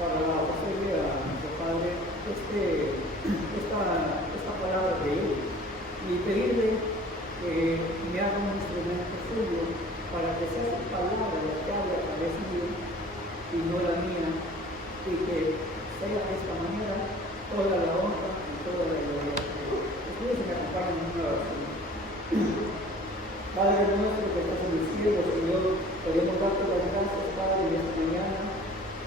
para ofrecerle a nuestro Padre esta palabra de Él y pedirle que me haga un instrumento suyo para que sea su palabra la que hable a través mío y no la mía, y que sea de esta manera toda la honra y toda la gloria de Dios. Ustedes me acompañan en una oración. Padre nuestro que estás en el cielo, Señor, queremos darte las gracias, Padre, en esta mañana,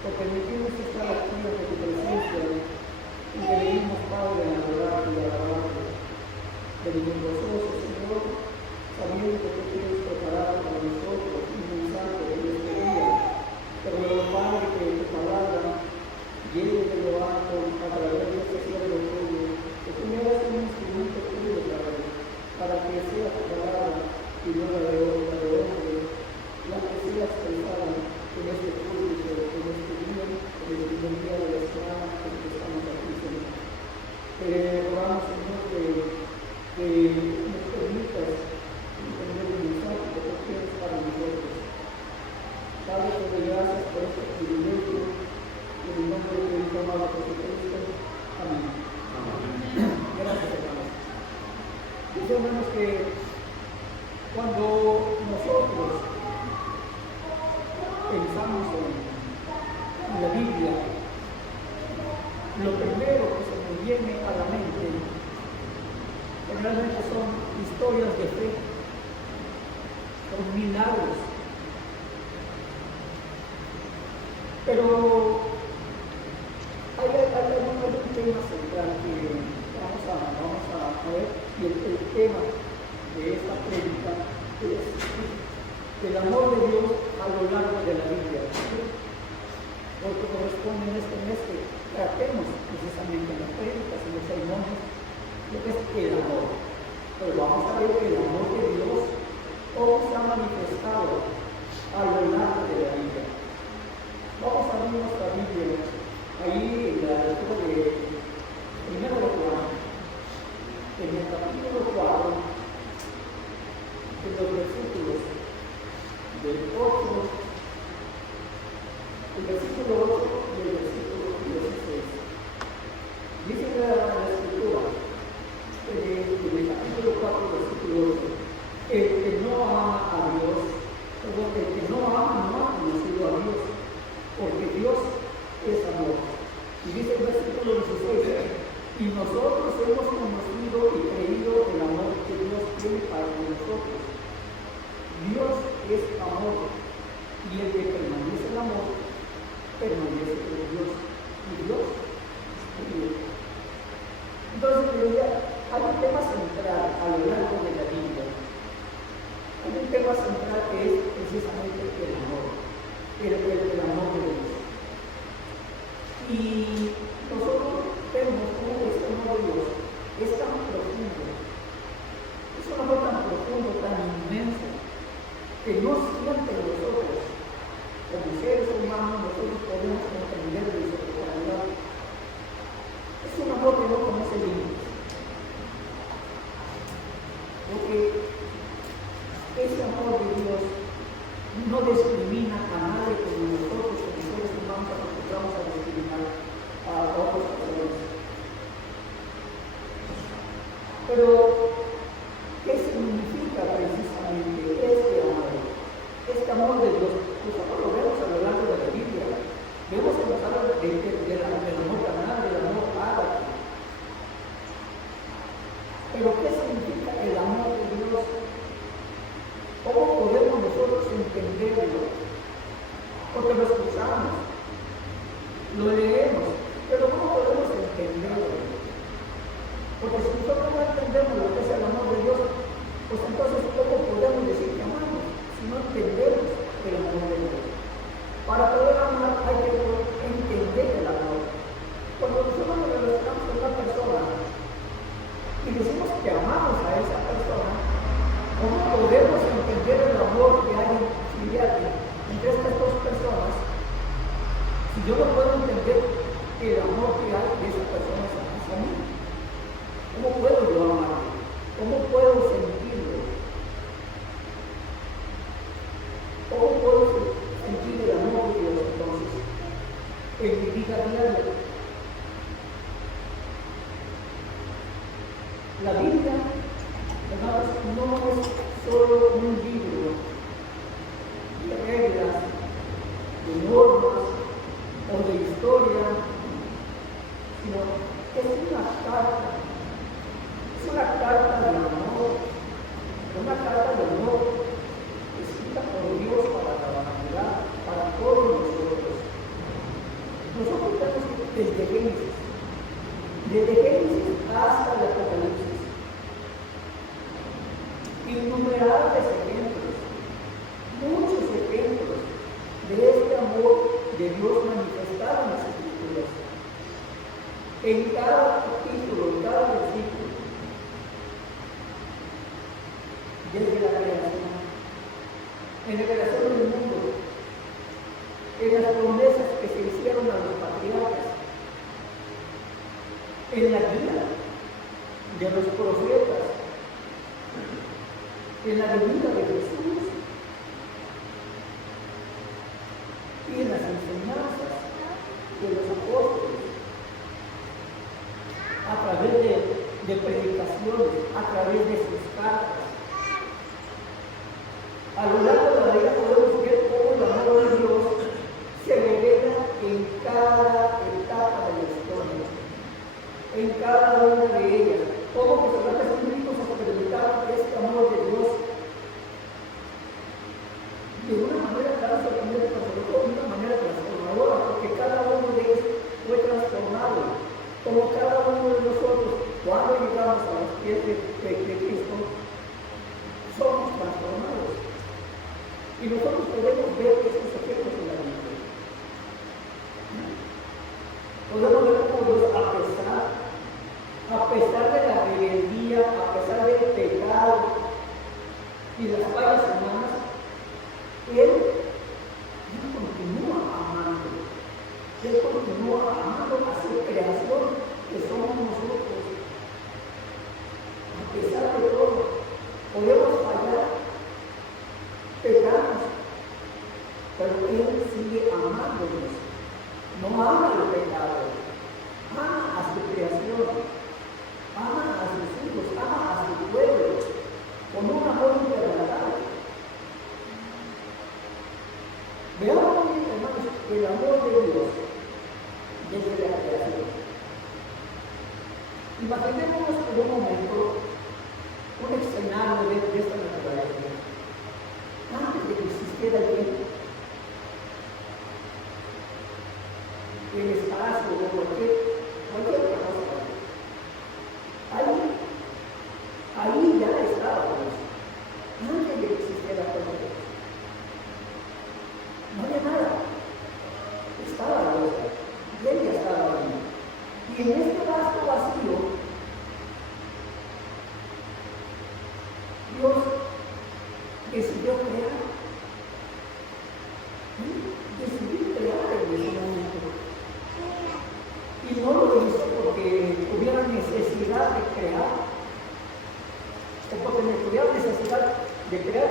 por permitirnos estar aquí ante tu presencia y que venimos, Padre, a adorarte y a alabarte. Venimos gozosos, Señor, sabiendo que tú tienes preparado para nosotros un mensaje de este día. Pero, Padre, que tu palabra llegue de lo alto a través de este cielo tuyo, que tú me hagas un instrumento tuyo, Padre, para que sea tu palabra y no la de hombre, la que sea expresada en este público, en este día, en el primer día de la semana en que estamos aquí, Señor. Rogamos, Señor, que nos permitas entender el mensaje que tú tienes para nosotros. Padre, te doy gracias por este privilegio, en el nombre de tu amado Jesucristo. Amén. Gracias, hermanos. Dice, hermanos, que cuando nosotros pensamos en la Biblia, lo primero que se nos viene a la mente generalmente son historias de fe, son milagros. Pero hay un tema central que vamos a ver, y el tema de esta prédica es el amor de Dios a lo largo de la Biblia. Porque corresponde en este mes que tratemos precisamente en las prédicas, en los sermones, lo que es el amor. Pero vamos a ver que el amor de Dios cómo se ha manifestado a lo largo de la Biblia. Vamos a ver nuestra Biblia ahí en la lectura de 1 Juan, en el capítulo 4, en los versículos del 8, el versículo 8 y el versículo 16. Dice la escritura, en el capítulo 4, versículo 8, el que no ama a Dios, perdón, el que no ama no ha conocido a Dios, porque Dios es amor. Y dice el versículo 16, y nosotros hemos conocido y creído el amor que Dios tiene para nosotros. Dios es amor, y el que permanece en amor, permanece en Dios, y Dios es Dios. Entonces, hay un tema central a lo largo de la Biblia. Hay un tema central que es precisamente el amor, el amor de Dios. Y nosotros vemos cómo este amor de Dios es tan profundo, es un amor tan profundo, tan inmenso, que no siempre nosotros, como seres humanos, nosotros podemos comprender de su totalidad. Es un amor que no conoce límites. Porque ese amor de Dios no discrimina a nadie como nosotros, como seres humanos, acostumbramos a discriminar a otros personas. Pero, ¿qué significa precisamente este amor? Este amor de Dios, nosotros lo vemos a lo largo de la Biblia. Vemos que nos habla del amor carnal, del amor ágape. Pero, ¿qué significa el amor de Dios? ¿Cómo podemos nosotros entenderlo? Porque lo escuchamos, lo leemos, pero ¿cómo podemos entenderlo? Porque si nosotros no entendemos lo que es el amor de Dios, pues entonces ¿cómo podemos decir que amamos si no entendemos el amor de Dios? Para poder amar hay que entender el amor. Cuando nosotros nos relacionamos con una persona y decimos que amamos a esa persona, ¿cómo podemos entender el amor que hay entre estas dos personas si yo no puedo entender el amor que hay de esa persona hacia mí? ¿Cómo puedo yo amarlo? ¿Cómo puedo sentirlo? ¿Cómo puedo sentir el amor de Dios entonces? en mi vida diaria. La Biblia, hermanos, no es solo un libro de reglas, de normas o de historia, sino es una carta. Es una carta de amor, una carta de amor escrita por Dios para la humanidad, para todos nosotros. Nosotros tenemos desde Génesis hasta el Apocalipsis, innumerables ejemplos, muchos ejemplos de este amor de Dios manifestado en las Escrituras. En cada capítulo, en cada versículo, desde la creación, en la creación del mundo, en las promesas que se hicieron a los patriarcas, en la guía de los profetas, en la venida de Jesús y en las enseñanzas de los apóstoles, a través de predicaciones, a través de sus cartas. A lo largo de la vida podemos ver cómo el amor de Dios se revela en cada etapa de la historia, en cada una de ellas. Cómo que los grandes bíblicos experimentaron este amor de Dios de una manera tan sorprendente, pero sobre todo de una manera transformadora, porque cada uno de ellos fue transformado. Como cada uno de nosotros, cuando llegamos a los pies de Cristo, somos transformados. Y nosotros podemos ver estos efectos en la vida. Podemos ver cómo Dios, a pesar de la rebeldía, a pesar del pecado y las fallas humanas, Él continúa amando. Él continúa amando a su creación, que somos nosotros. A pesar de todo, podemos fallar, pecamos, pero Él sigue amándonos. No ama el pecado, ama a su creación, ama a sus hijos, ama a su pueblo, con un amor inquebrantable. Veamos, hermanos, el amor de Dios desde la creación. Imaginémonos por un momento un escenario de esta naturaleza. Antes de que existiera el tiempo, el espacio o cualquier otra cosa, ahí ya estaba Dios. Antes de que existiera todo esto, no había nada. Estaba Dios. Y Él ya estaba ahí. Y en este vasto vacío, Dios decidió crear. Decidió crear en ese momento. Y no lo hizo porque hubiera necesidad de crear, o porque tuviera necesidad de crear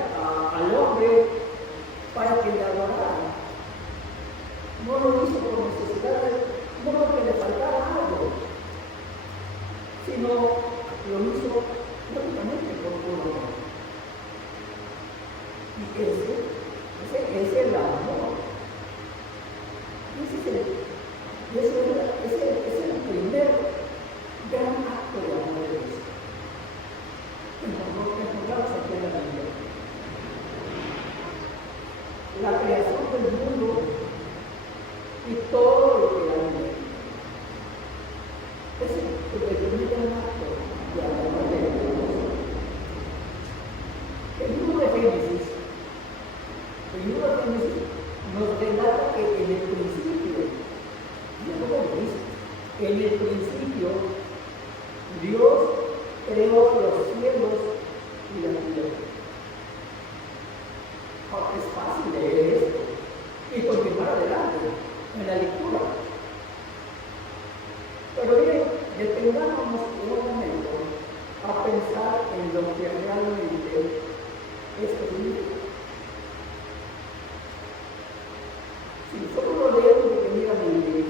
al hombre para que le adorara. No lo hizo por necesidad, no porque le faltara algo, sino lo hizo únicamente por puro amor. Y ese es el amor. Ese es el primer gran acto de amor de Dios. Encontramos aquí en la Biblia. La creación del mundo y todo lo que hay en él. Ese es el primer gran acto de amor de Dios. El libro de Génesis nos relata que en el principio, en el principio, Dios creó los cielos y la tierra. Ahora es fácil leer esto y continuar adelante en la lectura. Pero miren, detengámonos un momento a pensar en lo que realmente esto significa. Si solo lo leemos de que mira mi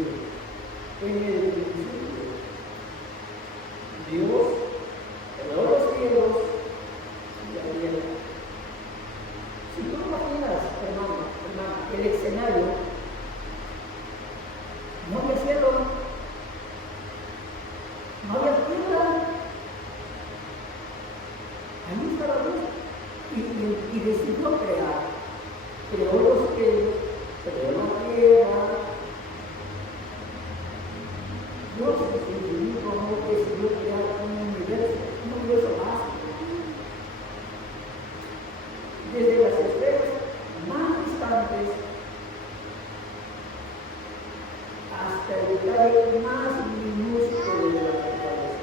hasta el detalle más minúsculo de la naturaleza.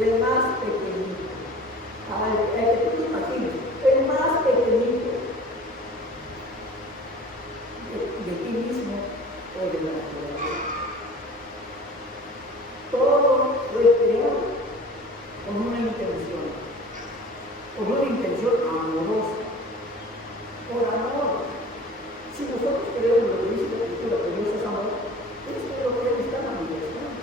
El más pequeñito. El que tú te imagines, el más pequeñito de ti mismo o de la naturaleza. Todo fue creado con una intención amorosa, por amor. Si nosotros queremos lo que dice la Escritura, que Dios es amor, es lo que Él está manifestando.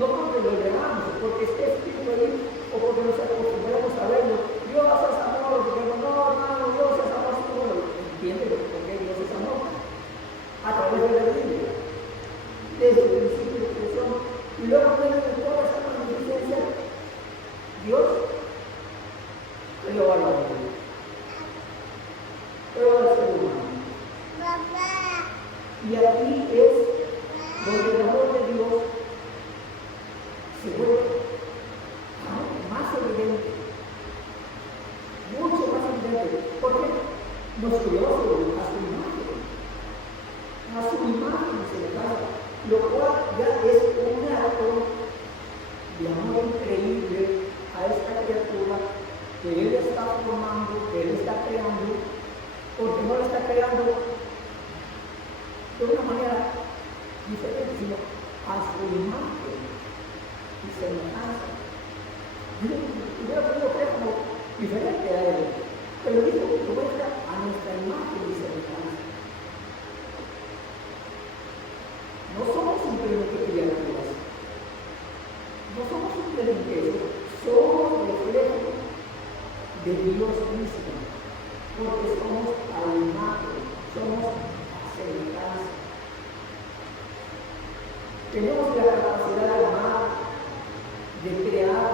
No porque lo veamos, porque esté escrito ahí, o porque nos acostumbramos a verlo. Dios es amor, porque no, hermano, Dios es amor, así como lo entiende, porque Dios es amor. A través de la Biblia, desde el principio de creación, y luego viene toda esa magnificencia, Dios creó al hombre, creó al ser humano. Y aquí es donde el amor de Dios se vuelve más evidente, mucho más evidente, porque nos creó a su imagen y semejanza, lo cual ya es un acto de amor increíble a esta criatura que Él está formando, que Él está creando, porque no la está creando de una manera diferente, sino a su imagen y semejanza. Hubiera podido creer como diferente a Él, pero dijo que muestra a nuestra imagen y semejanza. No somos simplemente criaturas, no somos simplemente eso, somos reflejo de Dios mismo, porque somos a la imagen, somos a semejanza. Tenemos la capacidad de amar, de crear,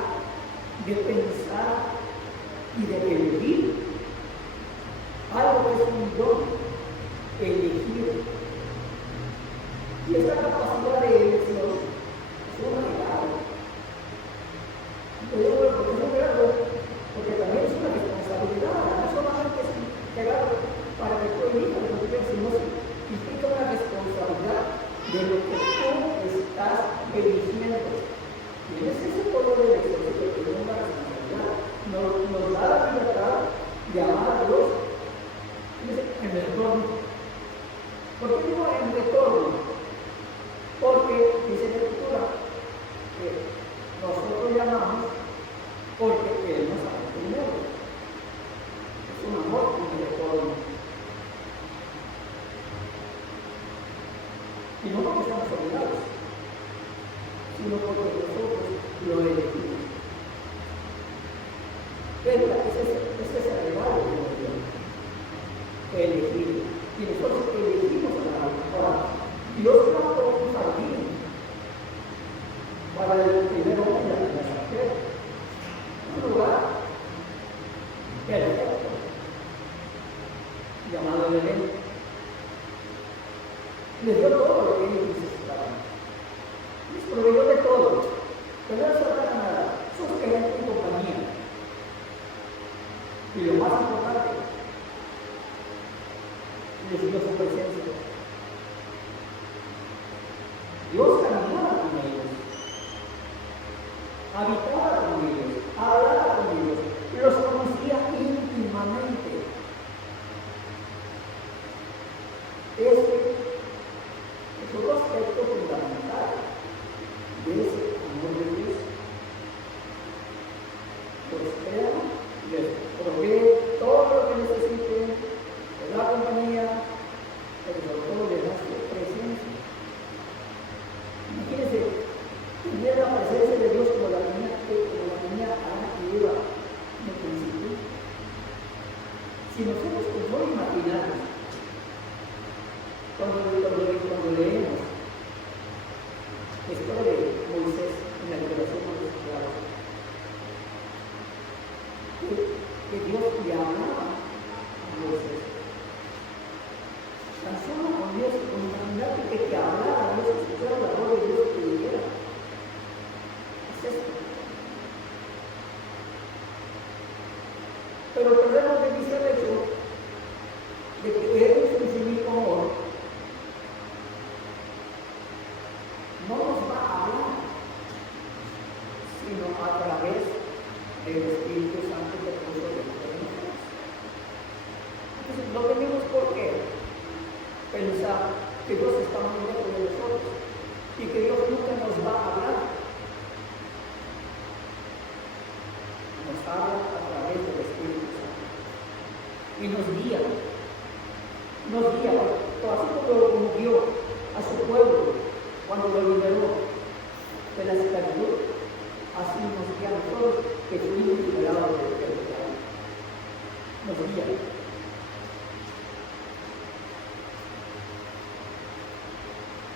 de pensar y de elegir. Algo que es un don, elegir. Y esta capacidad de elección es un regalo. Yo digo, porque es un regalo, porque también es una responsabilidad, no solamente es un regalo para que tú elijas lo que quieras, sino implica una responsabilidad de lo que tú estás eligiendo. Y en ese poder de elección que tenemos una responsabilidad, nos da la libertad de amar a Dios en retorno. ¿Por qué digo en retorno? Porque dice la Escritura que nosotros llamamos porque Él nos ama primero. Es un amor en retorno. Y no porque estamos obligados, sino porque nosotros lo elegimos. Pero ese es el regalo de Dios. Elegir. Y nosotros elegimos ahora. Dios trajo un jardín para el primer hombre y la primera mujer. Un lugar perfecto, llamado Belén. Les dio todo lo que ellos necesitaban. Les proveyó de todo. Pero no les faltaba nada. Solo querían en compañía. Y lo más importante, les dio su presencia. Dios caminaba con ellos, habitaba con ellos, hablaba con ellos, los conocía íntimamente. Es otro aspecto fundamental de ese amor de Dios. Los crea, les provee todo lo que necesiten, les da compañía, pero sobre todo les da su presencia. Imagínense, tener la presencia de Dios como la tenía Adán y Eva en el principio. Si nosotros no imaginamos, cuando leemos la historia de Moisés a través del Espíritu Santo que puso dentro de nosotros. Entonces, no tenemos por qué pensar que Dios está muy lejos de nosotros y que Dios nunca nos va a hablar. Nos habla a través del Espíritu Santo y nos guía, así como guió a su pueblo cuando lo liberó de la esclavitud, así nos guía a nosotros que fuimos liberados del pecado. Nos guía.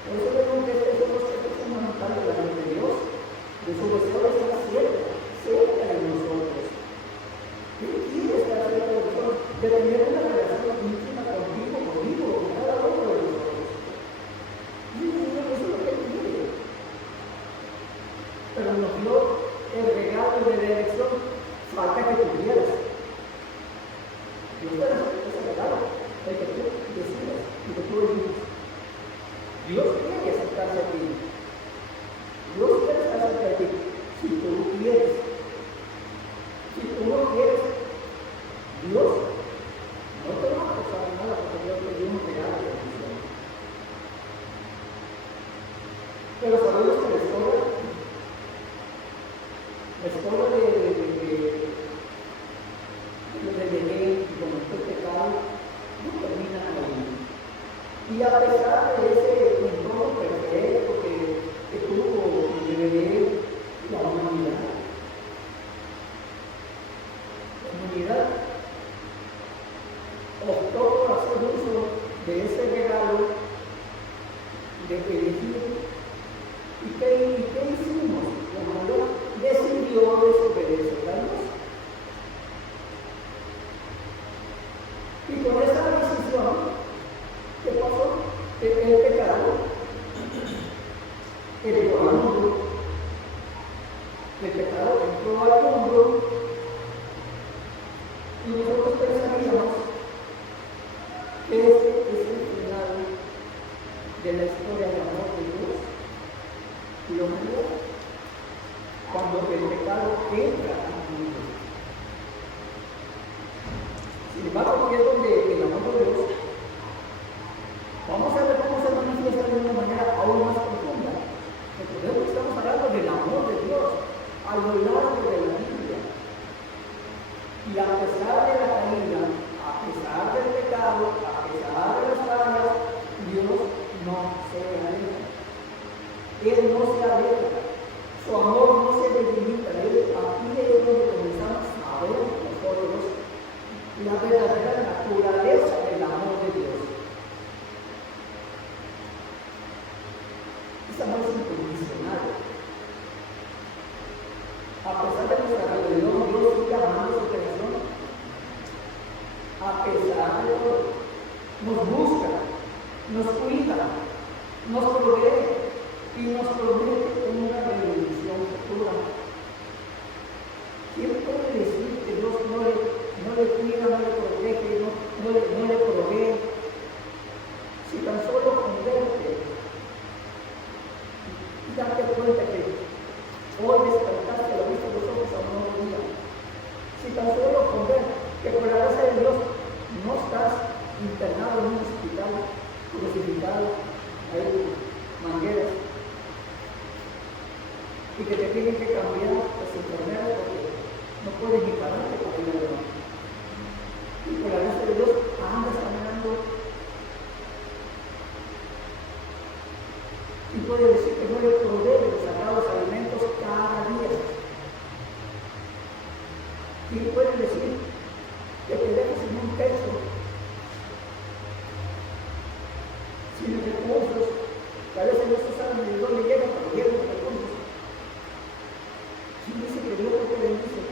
Por eso vemos que este es un aspecto fundamental de la ley de Dios, de su deseo de estar cerca de nosotros. Él quiere estar cerca de nosotros, de tener una relación íntima conmigo, con cada uno de nosotros. Y eso es lo que Él quiere. Pero nos dio el regalo de la elección, falta que tuvieras. Dios te da ese regalo, el que tú decidas y que tú eliges. Dios quiere acercarse a ti. Dios quiere estar cerca de ti. Si tú lo quieres. Si tú no quieres, Dios no te va a pasar nada porque Dios te dio un regalo de bendición. Pero sabemos que la historia de Belén y con el pecado no termina ahí. Y a pesar de ese entorno perfecto que tuvo Belén la humanidad, optó por hacer uso de ese regalo de elegir. ¿Y qué hicimos? La humanidad decidió desobedecer a Dios. Y con esa decisión, ¿qué pasó? El pecado entró al mundo. El pecado entró al mundo y nosotros pensaríamos que este es el final de la historia de amor de Dios y la humanidad. Cuando el pecado entra al mundo. Sin embargo, aquí es donde el amor de Dios, vamos a ver cómo se manifiesta de una manera aún más profunda. Recordemos que estamos hablando del amor de Dios a lo largo de la Biblia. Y a pesar de la caída, a pesar del pecado, a pesar de las fallas, Dios no se aleja. Él no se aleja. Su amor no se delimita. Aquí es donde comenzamos a ver nosotros la verdadera naturaleza del amor de Dios. Ese amor es incondicional. A pesar de nuestra rebelión, Dios sigue amando su creación. A pesar de todo, nos busca, nos cuida, nos provee y nos promete una bendición futura. ¿Quién puede decir que Dios no le cuida, no le protege, no le provee? Si tan solo converte y date cuenta que hoy despertaste la vista de los ojos a un nuevo día. Si tan solo converte que por la gracia de Dios no estás internado en un hospital, crucificado, ahí mangueras, y que te tienen que cambiar las enfermeras porque no puedes ni pararte para ir a la. Y por la gracia de Dios andas caminando y puede decir que no le provee los sagrados alimentos cada día. Y puede decir que te dejas sin un peso, sin recursos, que a veces no se sabe de dónde llegan, pero llegan los recursos. Y dice que Dios no te bendice.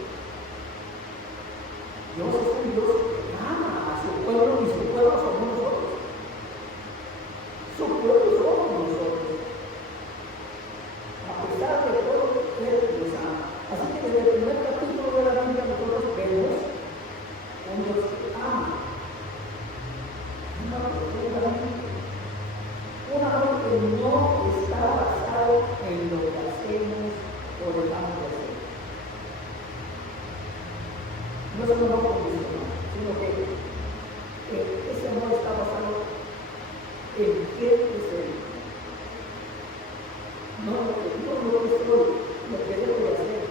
Dios es un Dios que ama a su pueblo y su pueblo somos nosotros. Su pueblo somos nosotros. A pesar de todo, Él nos ama. Así que desde el primer capítulo de la Biblia nosotros vemos un Dios que ama. Un amor que no está basado en lo que hacemos o dejamos de hacer. no es un amor condicional, sino que ese amor está basado en quién es Él. No lo que yo no soy, lo que debo de hacer,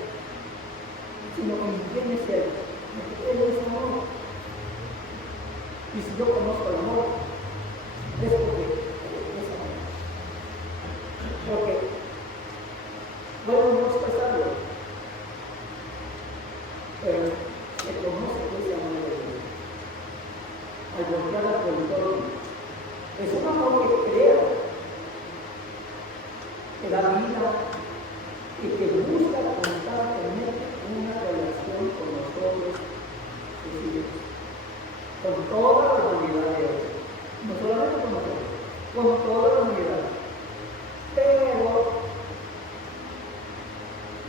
sino en quién es Él. Porque Él es amor. Y si yo conozco el amor, es porque es amor. Porque bueno, no expresarlo, pero se conoce ese amor de Dios. Al voltear al territorio, es un amor que crea, que da vida y que busca constantemente una relación con nosotros, con toda la humanidad de Dios. No solamente con nosotros, con toda la humanidad. Pero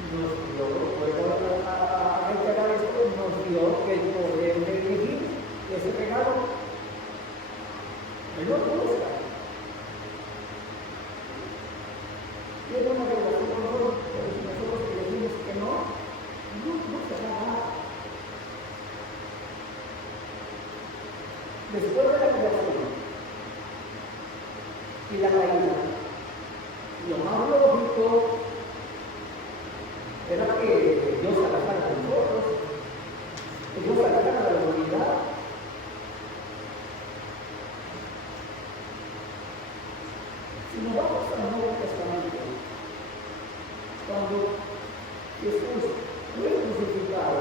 nos dio, vuelvo a reiterar esto, nos dio el poder de elegir ese regalo. Él no busca. Tiene una relación con nosotros, pero si nosotros le decimos que no se da nada. Después de la creación y la caída, lo más lógico era que Dios se alejara de nosotros, que Dios se alejara de la humanidad. Si nos vamos al Nuevo Testamento, cuando Jesús fue crucificado,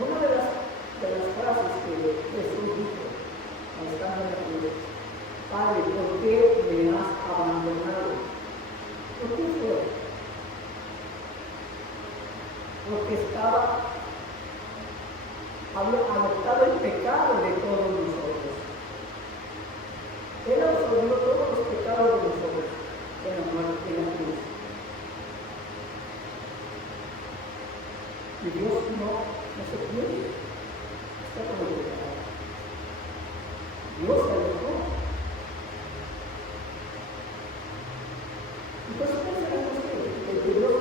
una de las frases que Jesús dijo al estar en la cruz: Padre, ¿por qué me has abandonado? ¿Por qué fue? Porque había adoptado el pecado de todos nosotros. Él absorbió todos los pecados de nosotros en la muerte, en la cruz. Y Dios no se puede. Está como el pecado. Dios se alejó. Entonces pensamos que Dios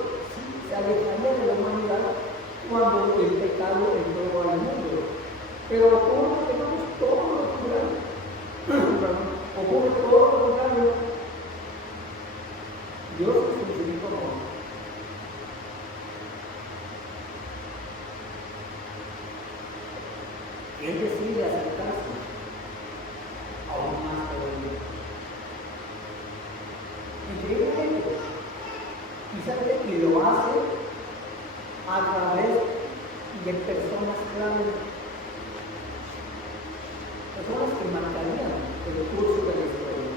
se alejaría de la humanidad cuando el pecado entró al mundo. Pero ocurre que tenemos todo lo contrario. Ocurre todo lo contrario. Dios es infinito amor. Él decide acercarse aún más todavía. Increíblemente, y lo hace a través de personas clave, personas que marcarían el curso de la historia.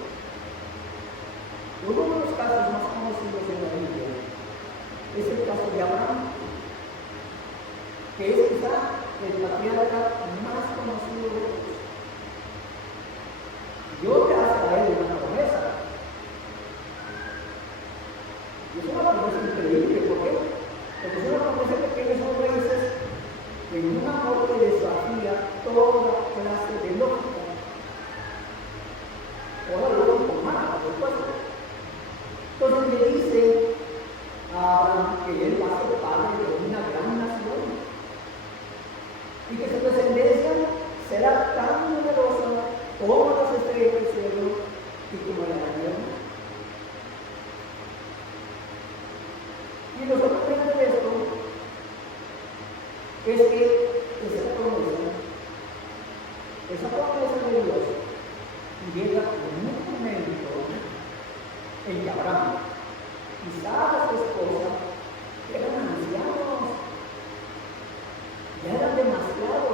Uno de los casos más conocidos en la Biblia es el caso de Abraham, que es quizá el patriarca más conocido de todos. Dios le hace a él una promesa. Y es una promesa increíble. ¿Por qué? Porque es una promesa que tiene sus raíces en un amor que desafía toda clase de lógica. Toda la lógica humana, por supuesto. Entonces le dice a Abraham que él va a ser padre de una gran nación y que su descendencia será tan numerosa como las estrellas del cielo y como la arena. Y lo sorprendente de esto es que esa promesa de Dios llega con un momento en que Abraham y Sara, su esposa, eran ancianos, ya eran demasiado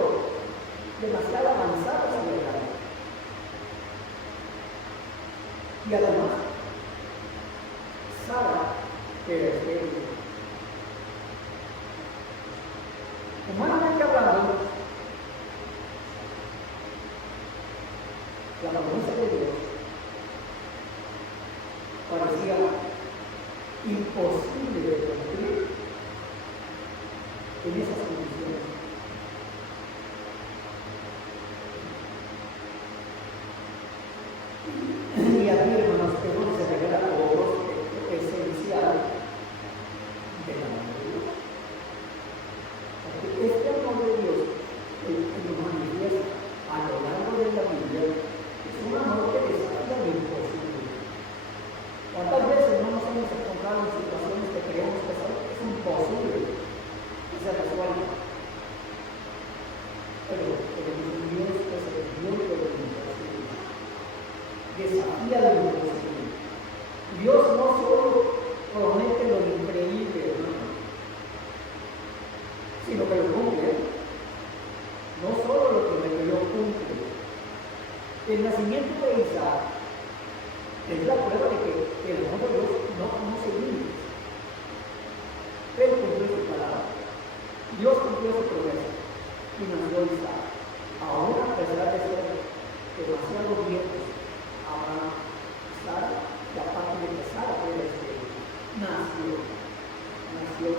avanzados en la edad. Y además, Sara era estéril. Humanamente hablando, la promesa de Dios parecía imposible de cumplir en esas condiciones. Y aquí, hermanos, es donde se revela lo esencial de la humanidad. desafía lo imposible. Dios no solo promete lo increíble, hermano, sino que lo cumple. No solo lo promete, lo cumple. El nacimiento de Isaac es la prueba de que el amor de Dios no conoce límites. Él cumplió su palabra. Dios cumplió su promesa y nació Isaac. Aún a pesar de ser demasiado viejos, Abraham, Sara, y aparte de que Sara era nació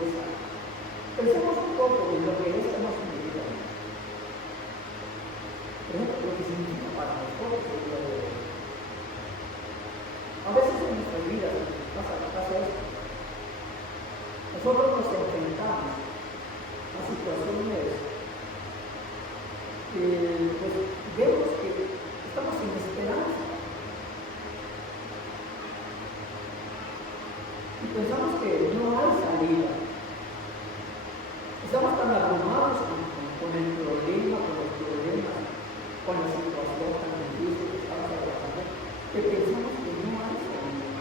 Isaac. Pensemos un poco en lo que esto nos significa. Por ejemplo, lo que significa para nosotros el día de hoy. A veces en nuestras vidas pasa esto. Nosotros nos enfrentamos a situaciones que pues, vemos que estamos sin esperanza. Y pensamos que no hay salida. Estamos tan abrumados con el problema, con los problemas, con la situación tan difícil que estamos atravesando, que pensamos que no hay salida.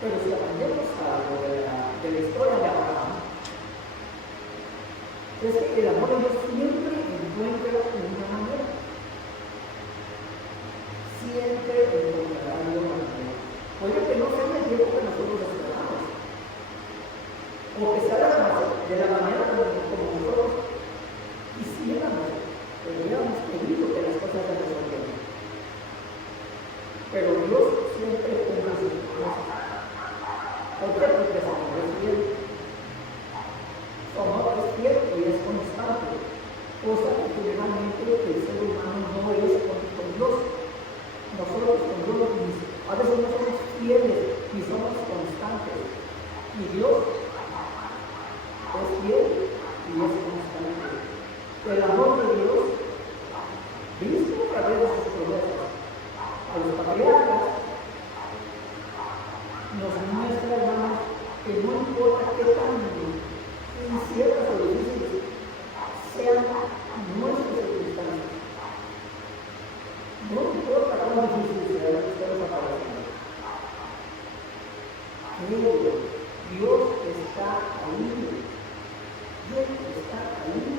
Pero si aprendemos algo de la historia de Abraham, es que el amor de Dios siempre encuentra una manera. Siempre encontrará una manera. Puede que no sea el tiempo que nosotros esperamos, o que sea de la manera como nosotros quisiéramos, hubiéramos querido que las cosas se resolvieran. Pero Dios siempre cumple sus promesas. ¿Por qué? Porque su amor es fiel. Su amor es fiel y es constante, cosa que generalmente el ser humano no es con Dios. Nosotros con Dios a veces no somos fieles ni somos constantes. Y Dios es fiel y es constante. El amor de Dios, visto a través de sus promesas a los patriarcas, nos muestra, hermanos, que no importa qué tan inciertas o difíciles sean nuestras circunstancias, no importa cuán difícil sea esa palabra, Dios está ahí. Dios está ahí.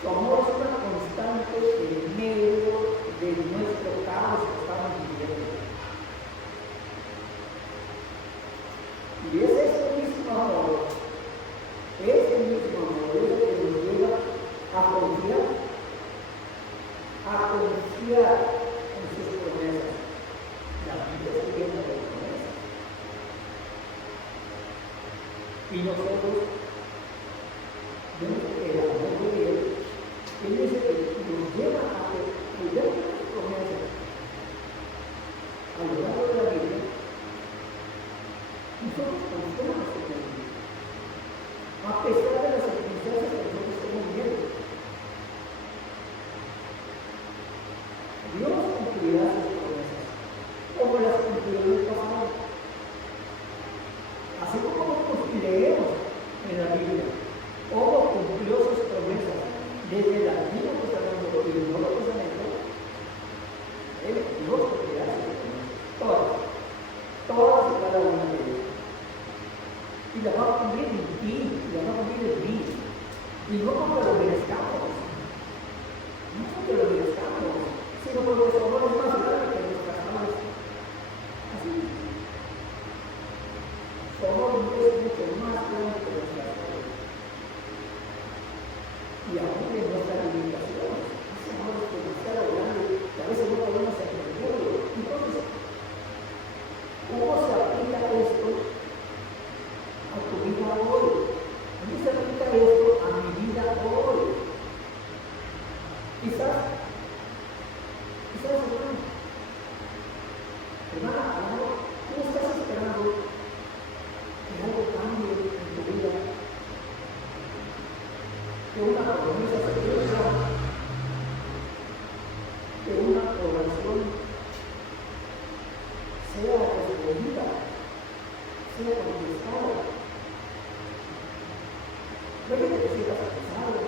Su amor es una constante en medio de nuestro caos que estamos viviendo. Y es ese mismo amor, es el que nos lleva a confiar en sus promesas. La Biblia es llena de promesas. Y nosotros, vemos que el amor de Dios, Él es el que nos lleva a cuidar de sus promesas. A lo largo de la Biblia, nosotros confiamos en Él. A pesar de las circunstancias que nosotros estamos viviendo. Dios cumplirá sus promesas, como las cumplió en el pasado. Así como nosotros leemos en la Biblia, cómo cumplió sus promesas desde el Antiguo Testamento y el Nuevo Testamento, Dios cumplirá sus promesas. Todas y cada una de ellas. Y la va a cumplir en ti, y la va a cumplir en mí. Y no como lo merezcamos. No porque lo merezcamos, sino porque su amor es más grande que nuestras almas. Así. Su amor es mucho más grande que nuestras almas. Y aún en nuestras limitaciones, ese amor es demasiado grande que a veces no podemos entenderlo. Entonces, ¿cómo se aplica esto a tu vida hoy? ¿Cómo se aplica esto a mi vida hoy? Quizás, hermana, tú estás esperando que algo cambie en tu vida, que una promesa se cumpla, que una oración sea respondida, sea contestada. Puede que te sientas cansado.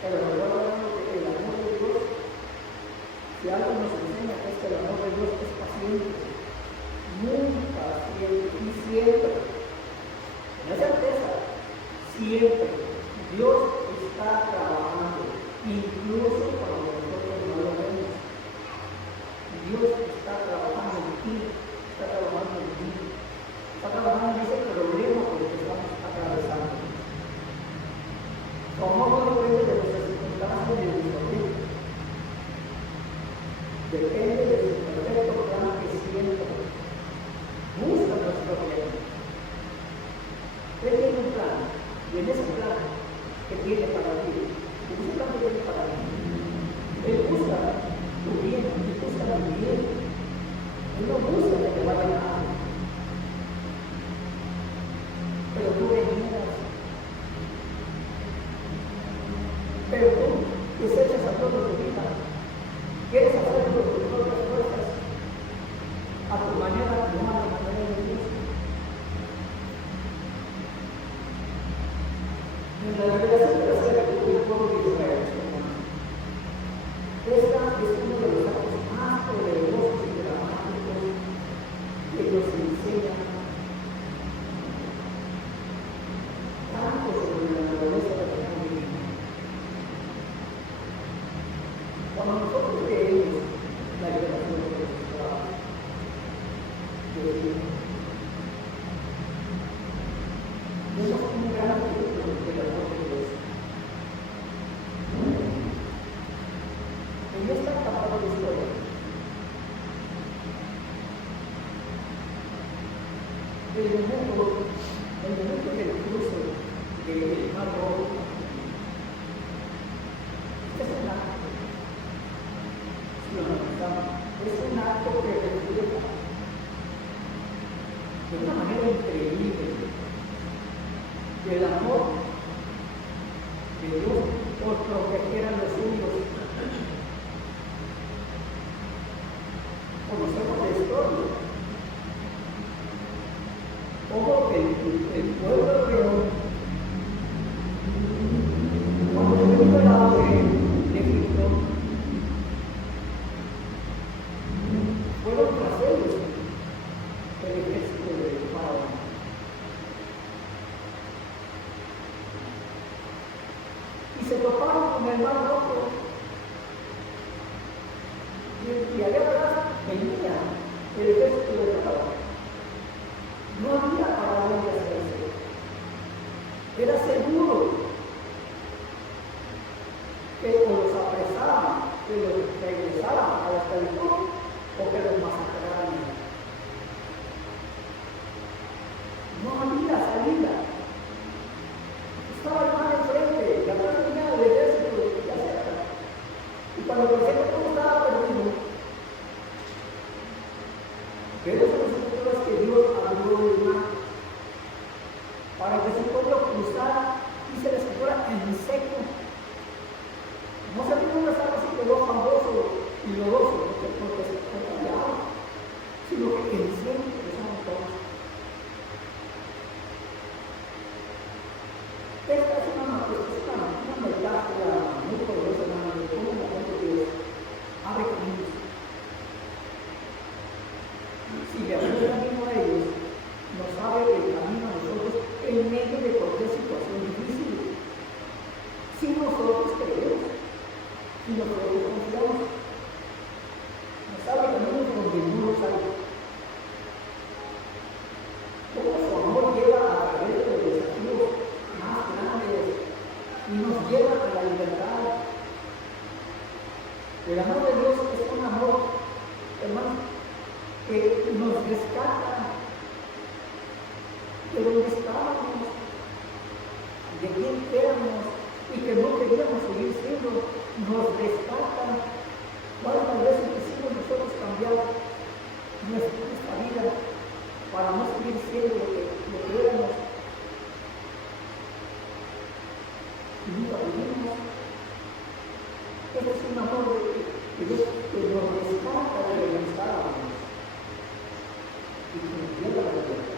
Pero recuerda que el amor de Dios, si algo nos enseña es que el amor de Dios es paciente, muy paciente y siempre, no es certeza, siempre Dios está trabajando, incluso cuando nosotros no lo vemos. Dios está trabajando en ti, está trabajando en mí, está trabajando en ese problema por el que estamos atravesando. Su amor no depende de nuestras circunstancias ni de nuestro tiempo. Depende de su perfecto plan que siempre busca nuestro bien. Él tiene un plan, y en ese plan que tiene para ti, ese plan que tiene para ti, Él busca tu bien, Él busca tu bien. Él no busca que te vaya mal. Pero tú reniegas. Pero tú desechas a todo tu vida. Quieres hacerlo por tus propias fuerzas, a tu manera, a tu humana manera de Dios. En la revelación tercera que tuvo el pueblo de Israel, esta es uno de los actos más poderosos y dramáticos que nos enseñan tanto sobre la naturaleza de la vida. Cuando nosotros leemos la revelación de Dios, vemos un gran ejemplo del amor de Dios. En esta etapa de la historia, el momento del cruce del Mar Rojo, es un acto que refleja de una manera increíble el amor de Dios por proteger a los suyos. Conocemos la historia. Como el pueblo hebreo, cuando fue liberado de Egipto, fueron tras ellos el ejército de Faraón. Y se toparon con el Mar Rojo. Y allá atrás venía el ejército de Faraón. No había para dónde hacerse. Era seguro que o los apresaban, que los regresaran a la esclavitud o que los masacraran. No había salida. Estaba el mar enfrente, y atrás venía el ejército ya cerca. Y cuando pensé que todo estaba perdido, vemos en las escrituras que Dios abrió el mar para que su pueblo cruzara, dice la escritura, en seco. No se vino una sala así quedó famoso y lodoso, porque se cambiaba, sino que en seco cruzaron todos. Esta es una metáfora muy poderosa, hermano, de cómo la gente de Dios abre caminos. Si le abre el camino a ellos, nos abre el camino a nosotros en medio de cualquier situación difícil. Si nosotros creemos, si nosotros confiamos, nos abre caminos donde no los hay. Como su amor lleva a través de los desafíos más grandes y nos lleva a la libertad. El amor de Dios es un amor, hermano, que nos rescata de donde estábamos, de quién éramos y que no queríamos seguir siendo, nos rescata. ¿Cuántas veces quisimos nosotros cambiar nuestra vida para no seguir siendo lo que éramos? Y nunca vivimos. Ese es un amor de Dios que nos rescata de donde estábamos y que nos lleva a la libertad.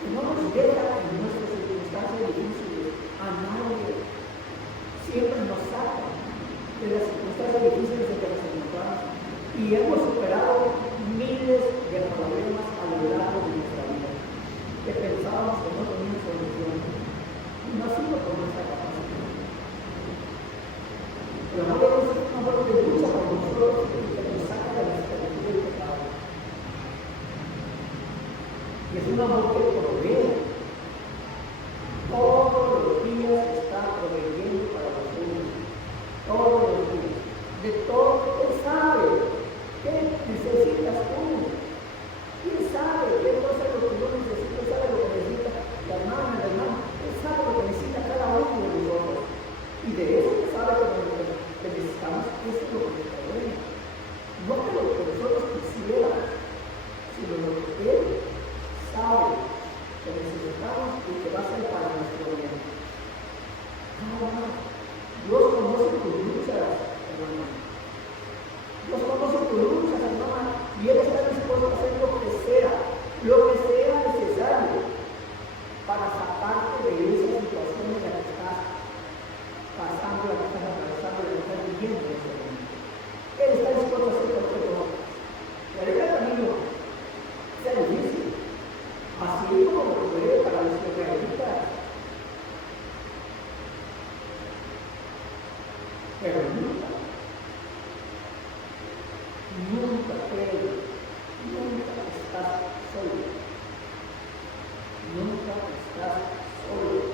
Que no nos deja en nuestras circunstancias difíciles a nadie. circunstancias difíciles en que nos encontramos y hemos superado miles de problemas a lo largo de nuestra vida que pensábamos que no tenían solución. Y no ha sido por nuestra capacidad. El amor de Dios es un amor que lucha por nosotros y que nos saca de la esclavitud del pecado. Y es un amor que provee. Todos los días está proveyendo para nosotros. Todos los días. De todo, Él sabe qué necesitas tú. Él sabe qué cosa es lo que yo necesito. Él sabe lo que necesita la hermana, el hermano. Él sabe lo que necesita cada uno de nosotros. Y de eso Él sabe lo que necesitamos. Eso es lo que nos provee. No que lo que nosotros quisiéramos, sino lo que Él sabe que necesitamos y que va a ser para nuestro bien. Dios conoce tus luchas, hermano. Dios conoce tus luchas, hermano, y Él está dispuesto a hacer lo que sea necesario para sacarte de esa situación en la que estás pasando, la que estás atravesando, la que estás viviendo en este momento. Él está dispuesto a hacer cualquier cosa. Y ahorita el camino sea difícil. Así como lo fue para los israelitas. Pero nunca, Pedro, nunca estás solo. Nunca estás solo.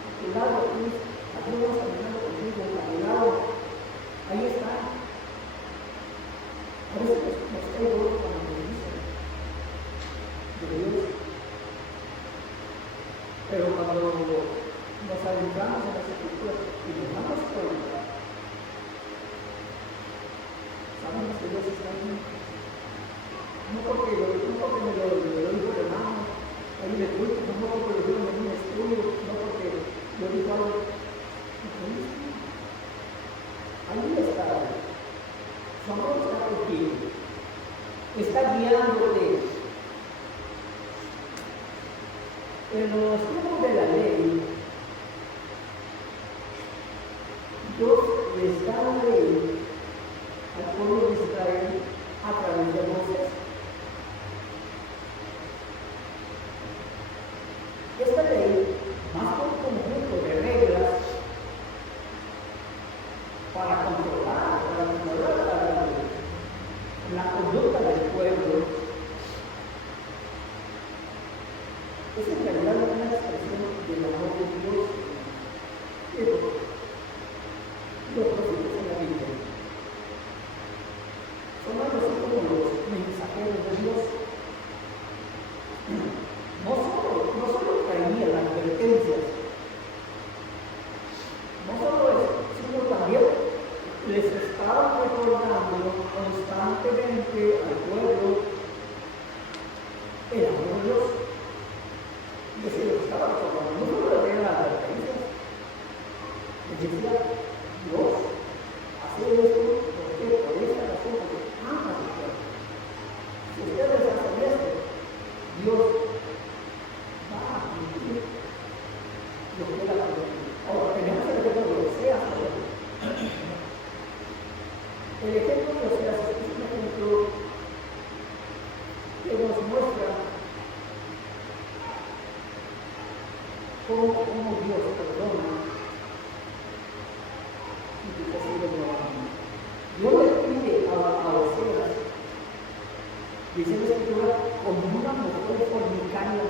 A tu lado, aquí vamos caminando contigo, a tu lado, ahí está. Por eso nos traigo cuando me dicen de Dios. Pero cuando nos adentramos en las escrituras y nos damos cuenta, sabemos que Dios está ahí. No porque me lo dijo el hermano, ahí le culto, no porque lo dijo en un estudio, no porque lo dijo algo. Ahí está. Su amor está contigo. Está guiándote. En los tiempos de la ley, Dios les da la ley al pueblo de Israel a través de Moisés. Esta ley, más que un conjunto de reglas para controlar la conducta del pueblo, es en realidad una expresión del amor de Dios. Los profetas en la Biblia son algo así como los mensajeros de Dios. No solo traían las advertencias, no solo eso, sino también les estaban recordando constantemente al pueblo el amor de Dios. Y se les estaba recordando, no solo le traían las advertencias, les decía, Dios hace esto, porque por esta razón, porque ama a su pueblo. Si ustedes hacen esto, Dios va a cumplir lo que Él ha prometido. Ahora, tenemos el ejemplo de Oseas. El ejemplo de Oseas es un ejemplo que nos muestra cómo Dios perdona. Dios le pide a Oseas, dice la escritura, como una mujer fornicaria.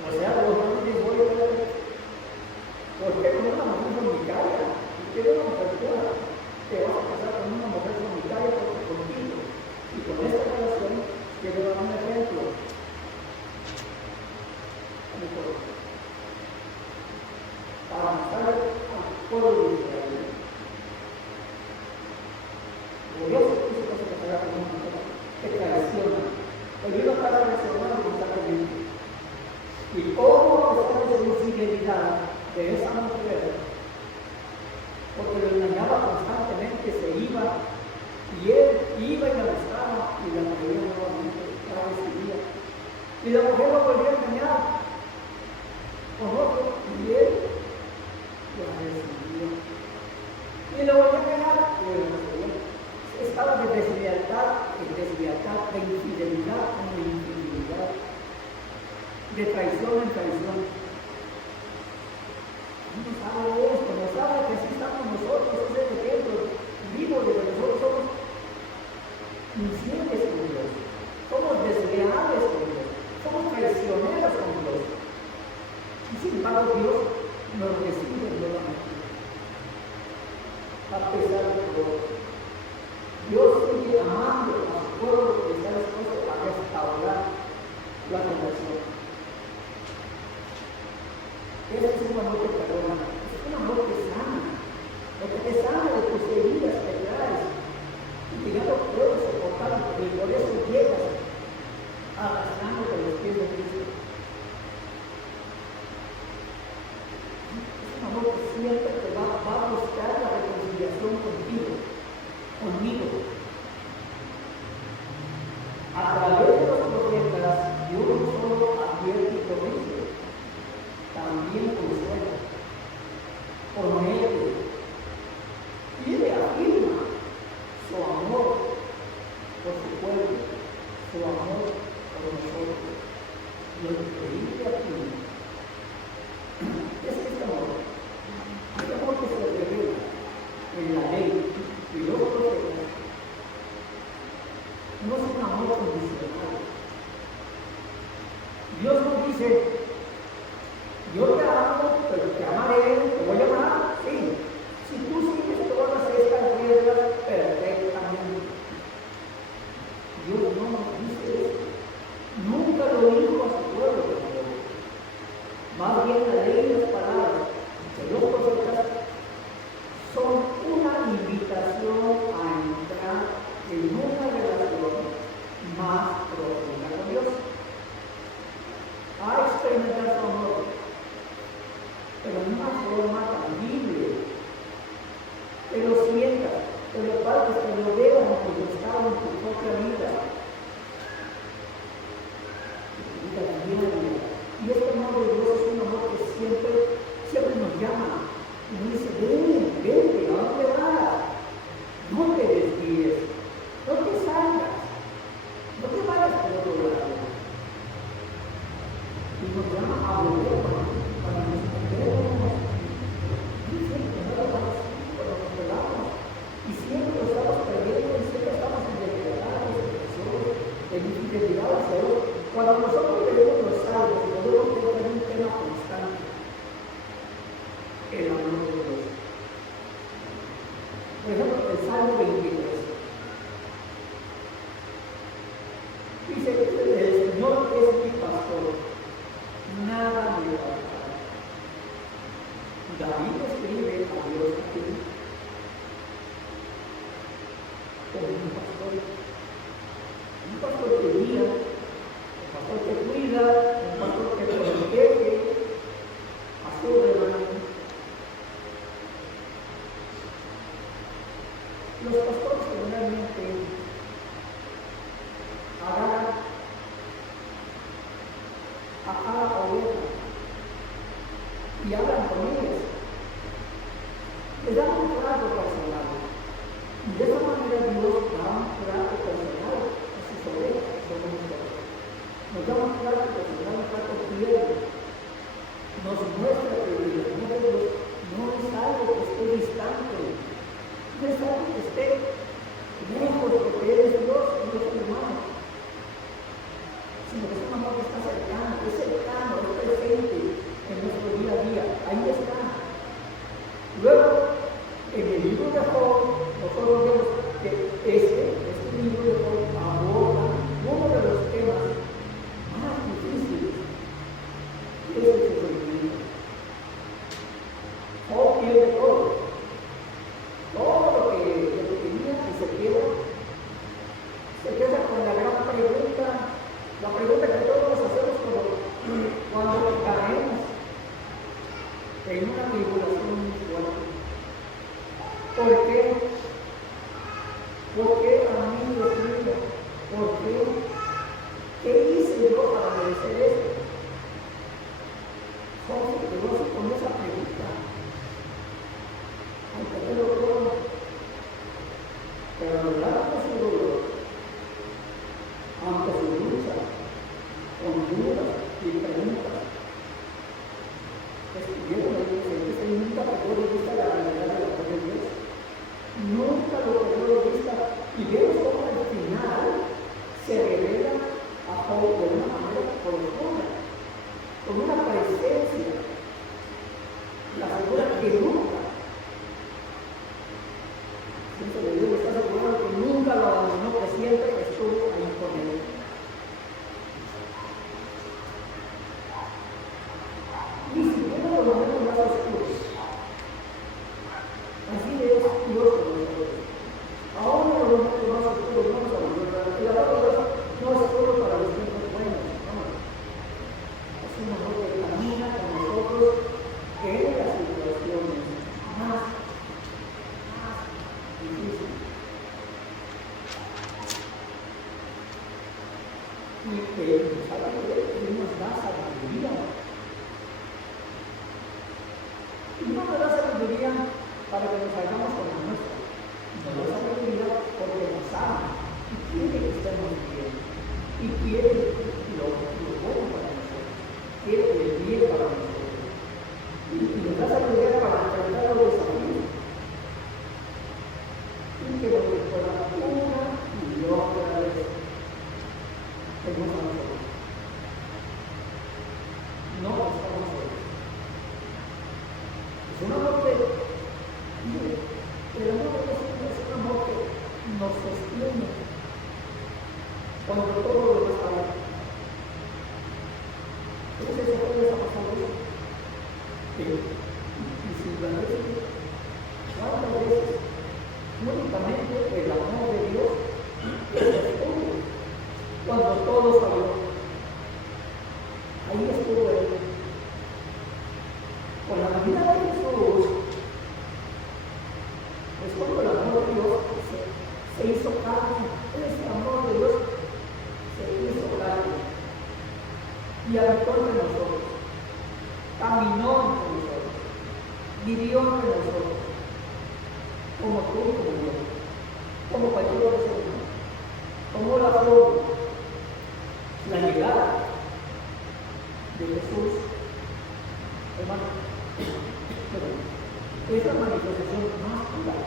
O sea, los hombres dicen, oye, ¿por qué con una mujer fornicaria? Si quieres una mujer pura, te vas a casar con una mujer fornicaria porque contigo. Y con esta relación quiero dar un ejemplo. Para mostrar al pueblo de Israel. Dios es cosa que será como una cosa que traiciona. El Dios está traicionando constantemente. Y cómo a pesar de su infidelidad de esa mujer, porque lo engañaba constantemente, se iba, y él iba y la buscaba, y la traía nuevamente, cada vez que iba. Y la mujer lo volvía a engañar con otro, y él Estaba de deslealtad en deslealtad, de infidelidad en infidelidad, de traición en traición. No sabe esto, no sabe que así estamos nosotros, es el ejemplo vivo de que nosotros somos infiel con Dios, somos desleales con Dios, somos traicioneros con Dios. Y sin embargo Dios nos recibe nuevamente, a pesar de todo. Dios sigue amando a su pueblo que está dispuesto a restaurar la relación. Ese es un amor que perdona, es un amor que sana, porque te sana de tus heridas que traes y que ya no puedes soportar, y por eso llegas arrastrándote los pies de Cristo. Es un amor que siempre te va a buscar la reconciliación conmigo. A través de los profetas, Dios no solo advierte y corrige, también consuela, promete y le afirma su amor por su pueblo, su amor por nosotros. Lo increíble aquí es este amor que se revela en la ley y los profetas, no es un amor condicional. Dios no dice, yo te amo, pero te amaré, te voy a amar, sí. Si tú sigues todas estas reglas perfectamente. Dios no nos dice eso. Nunca lo dijo a su pueblo. Más bien la ley y las palabras de los profetas son una invitación a entrar en una relación más profunda con Dios, a experimentar su amor, pero de una forma tangible, que lo sientas, que lo palpes, que lo veas manifestado en tu propia vida. Y este amor de Dios es un amor que siempre nos llama y nos dice, vente, ¿a dónde vas? No te desvíes, no te salgas, no te vayas por otro lado. Y nos llama a volver para respondernos. Dice que no lo vamos a hacer, pero nos volvamos. Y siempre lo estamos perdiendo, y siempre estamos en degradados, en infidelidad al Señor. Cuando nosotros tenemos los salvos, podemos tener un tema constante, el amor de Dios. Por ejemplo, el Salmo 23. Dice, el Señor es mi pastor, nada me faltará. David escribe a Dios aquí como un pastor que guía, un pastor que cuida, un pastor que protege a su rebaño. Los pastores generalmente agarran a cada oveja y hablan con ellas, les dan un trato personal. Y de esa manera Dios da un trato personal a sus ovejas, que somos nosotros. Nos da un trato personal, un trato tierno. Nos muestra que el amor de Dios no es algo que esté distante, no es algo que esté lejos, porque Él es Dios y no es humano, sino que es un amor que está cercano, es presente en nuestro día a día. Ahí está. Luego, en el libro de Job, nosotros vemos que este libro de Job aborda uno de los temas más difíciles, que es el sufrimiento. Job pierde todo lo que tenía y se queda con la gran pregunta, la pregunta que todos nos hacemos cuando caemos en una tribulación muy fuerte. ¿Por qué? ¿Por qué a mí, Dios mío? ¿Por qué? ¿Qué hice yo para merecer esto? Job se quedó con esa pregunta. Aunque te lo puedo, dudas y preguntas. Estuvieron ahí presentes, él nunca perdió de vista la realidad del amor de Dios. Nunca lo perdió de vista. Y vemos cómo al final se revela a Job de una manera profunda, con una presencia, la figura que nunca. Siempre le digo, está asegurado que nunca lo abandonó, que siempre estuvo ahí con él. Y si uno lo vemos más oscuros, así es Dios con nosotros. Ahora lo vemos más oscuros, vamos a volver. El amor de Dios no es solo para los tiempos buenos, no. Es un amor que camina con nosotros en las situaciones más difíciles. Y que nos da sabiduría. Y no nos da sabiduría para que nos hagamos con la nuestra. Nos da sabiduría porque nos ama y quiere que estemos bien. Y quiere lo bueno para nosotros. Quiere el bien para nosotros. Y nos da sabiduría para enfrentar los desafíos. Y que nos recuerda una y otra vez. Que no estamos solos. No estamos solos. Es un amor que, mire, el amor de Dios es un amor que nos sostiene cuando todo lo demás está bien. Entonces, ¿eso puede estar pasando? Y si la vez, ¿cuántas veces únicamente el amor de Dios es estuvo? Cuando todo salió, ahí estuvo él. Con la venida de Jesús, es cuando el amor de Dios se hizo carne. Ese amor de Dios se hizo carne y habitó entre nosotros, caminó entre nosotros, vivió entre nosotros, como tú y como yo, como cualquier otro ser humano, como la flor. La llegada de Jesús, hermano, es la manifestación más pura,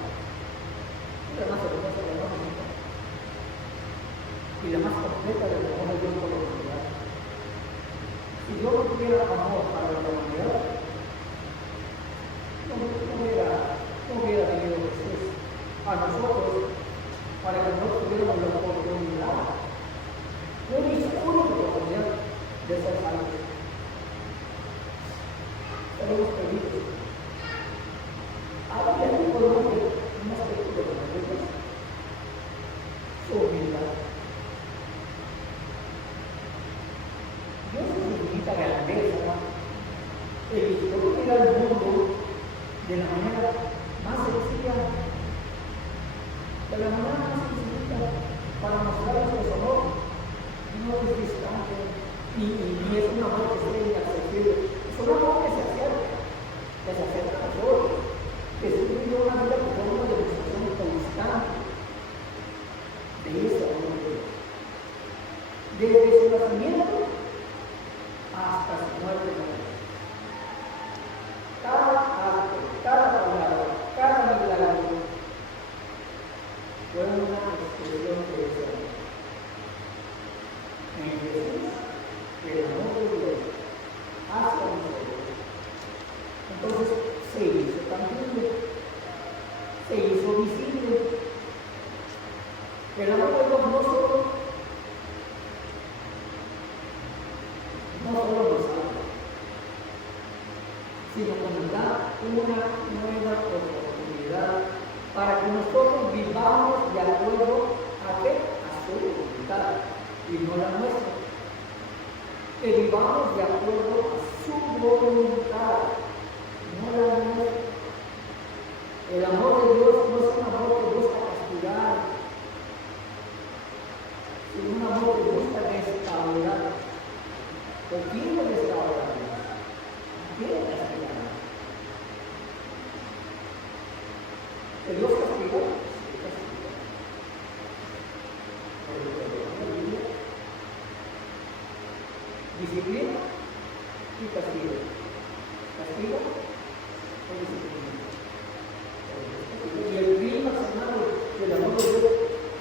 la más hermosa de la humanidad y la más completa del amor de Dios por la humanidad. Si Dios no tuviera amor para la humanidad, no hubiera venido Jesús a nosotros para que nosotros tuviéramos la oportunidad. No es único oportunidad de ser salvos. Tenemos perdidos. Ahora ya podemos ver un aspecto de la Biblia, su humildad. Dios es su infinita grandeza. Eligió venir al mundo de la manera más sencilla, de la manera más sencilla, para mostrarnos su amor. No es distante, ni es un amor que sea inaccesible, es un amor que se acerca a nosotros. Jesús vivió una vida que fue una demostración constante de ese amor de Dios. Desde su nacimiento hasta su muerte. Cada acto, cada palabra, cada milagro fue una expresión de ese amor. En Jesús, el amor de Dios hacia nosotros. Entonces se hizo tangible, se hizo visible. El amor de Dios no solo nos salva, sino que nos da una nueva oportunidad para que nosotros vivamos de acuerdo a qué? A su voluntad. Y no la nuestra, que vivamos de acuerdo a su voluntad, no la nuestra. El amor de Dios no es un amor que busca castigar, sino un amor que busca restaurar. ¿Por quién lo restaurar? ¿Quién castigar? ¿Que Dios castigó? disciplina y castigo. Castigo o disciplina. Y el clima sanado del amor de Dios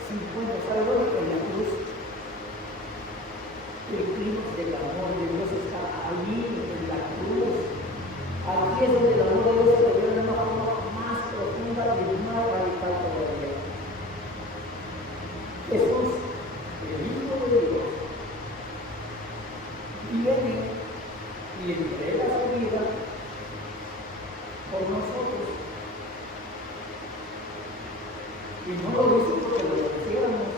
se encuentra, ¿sabe dónde? En la cruz. El clima del amor de Dios está ahí, en la cruz. Aquí es donde el amor de Dios se revela de una forma más profunda y más radical todavía. Jesús, el Hijo de Dios, viene y entrega su vida por nosotros. Y no lo hizo porque lo mereciéramos,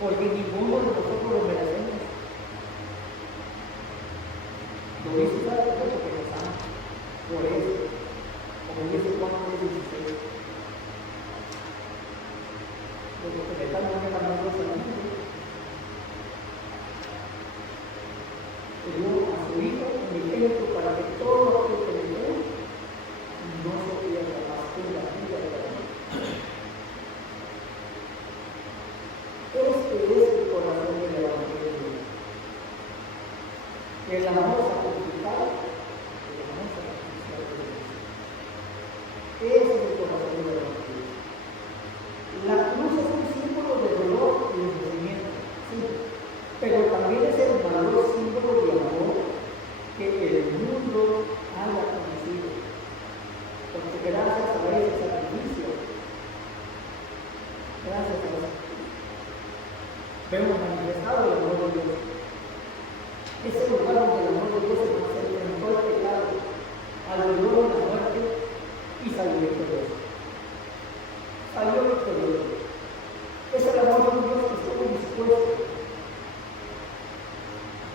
porque ninguno de nosotros lo merecemos. Lo hizo porque nos ama. Por eso, como dice Juan 16, porque se me están dando la mano solamente. Dio a su Hijo unigénito para que todo aquel que le dio no se pierda, mas tenga vida eterna. Este es el corazón del Evangelio. El amor sacrificado, el amor sacrificado de Dios. Ese es el corazón del Evangelio. La cruz es un símbolo de dolor y de sufrimiento, sí, pero también es el verdadero símbolo de amor que el mundo haya conocido. Porque gracias a ese sacrificio, gracias a ese sacrificio, vemos manifestado el amor de Dios. Ese lugar donde el amor de Dios se enfrentó al pecado, al dolor, a la muerte, y salió victorioso. Salió victorioso. Es el amor de Dios que estuvo dispuesto.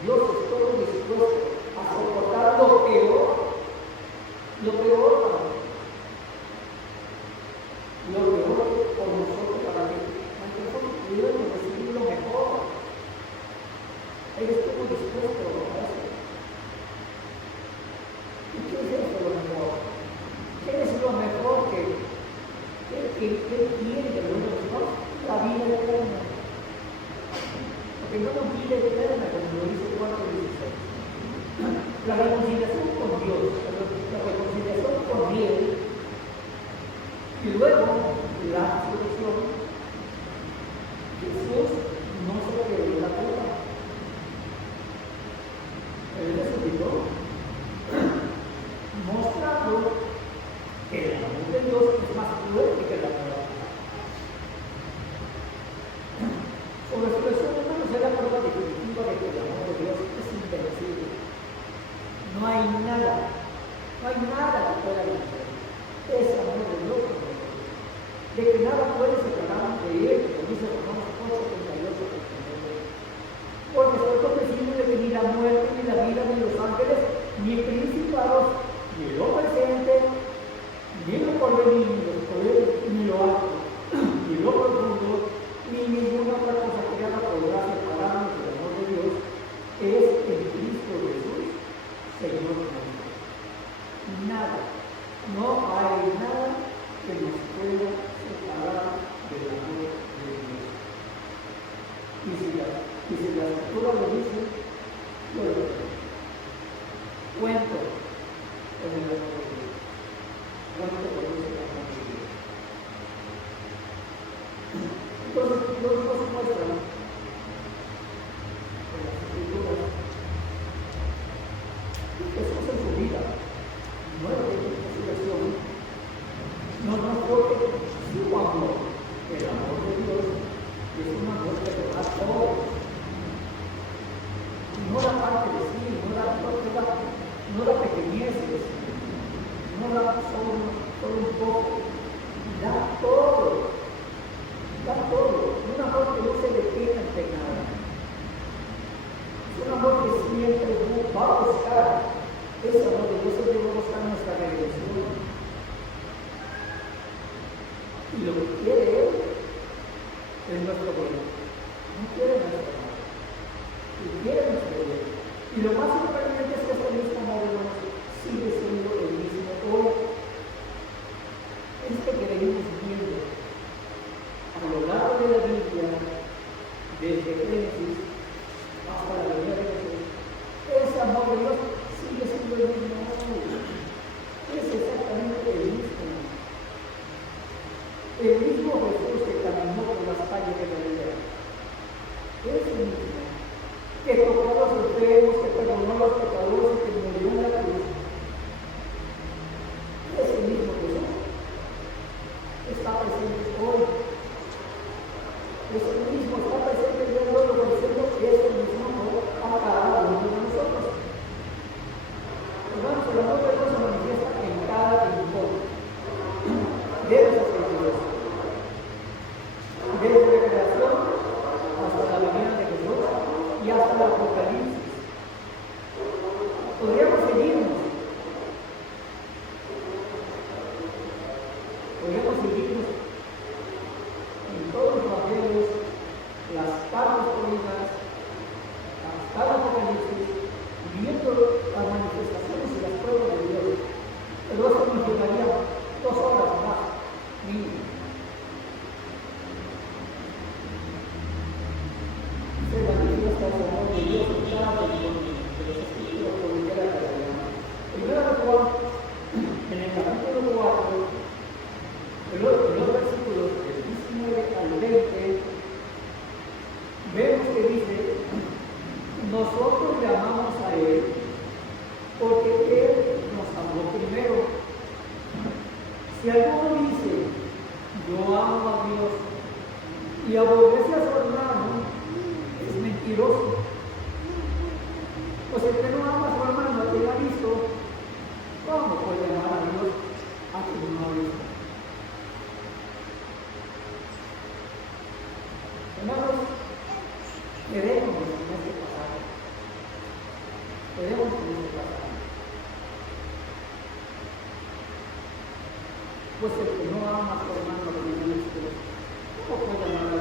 Dios estuvo dispuesto a soportar lo peor por nosotros, para que nosotros pudiéramos recibir lo mejor. Él estuvo dispuesto a eso. ¿Y qué es eso lo mejor? ¿Qué es lo mejor que tiene de los demás? La vida eterna. Porque no nos vida eterna, como lo dice Juan 16. La reconciliación con Dios, la reconciliación con Él, y luego la resurrección. Jesús no se quedó en la tumba. Él resucitó, mostrando que el amor de Dios es más fuerte que la muerte. Su resurrección no es la prueba definitiva de que el amor de Dios es invencible. No hay nada que pueda vencer ese amor de Dios, de que nada puede separarnos de Él, como dice Romanos 8:38. Porque soy convencido de que ni la muerte, ni la vida, ni los ángeles, ni principados, ni lo presente, ni lo porvenir, ni los poderes, ni lo alto, ni lo profundo, ni ninguna otra cosa creada podrá separarnos del amor de Dios, que es en Cristo Jesús, Señor nuestro. Nada, no hay nada que nos pueda separar del amor de Dios. Y si la Escritura lo dice, yo lo creo. Cuento con el amor de Dios. Cuento con ese amor de Dios. Entonces, Dios nos muestra en las Escrituras que Jesús en su vida, muerte y resurrección, no porque su amor, el amor de Dios, es un amor que lo da todo. No la parte de sí, no la pequeñez de sí, no la solo un poco, da todo. Un amor que no se detiene ante nada. Es un amor que siempre va a buscar. Ese amor de Dios siempre va a buscar nuestra redención. Y lo que quiere Él es nuestro bien. No quiere nuestro mal. Y quiere nuestro bien. Y lo más sorprendente es que este mismo amor sigue siendo el mismo hoy. Este que venimos viendo a lo largo de la Biblia, desde Génesis hasta la venida de Jesús, nosotros le amamos a Él porque Él nos amó primero. Si alguno dice, yo amo a Dios y aborrece a su hermano, es mentiroso. Pues el que no ama a su hermano, a quien ha visto, ¿cómo puede amar a Dios a quien no ha visto? Hermanos, queremos en este pasaje. Queremos en este pasaje. Pues el que no ama a su hermano, a quien no ha visto, ¿cómo puede amar a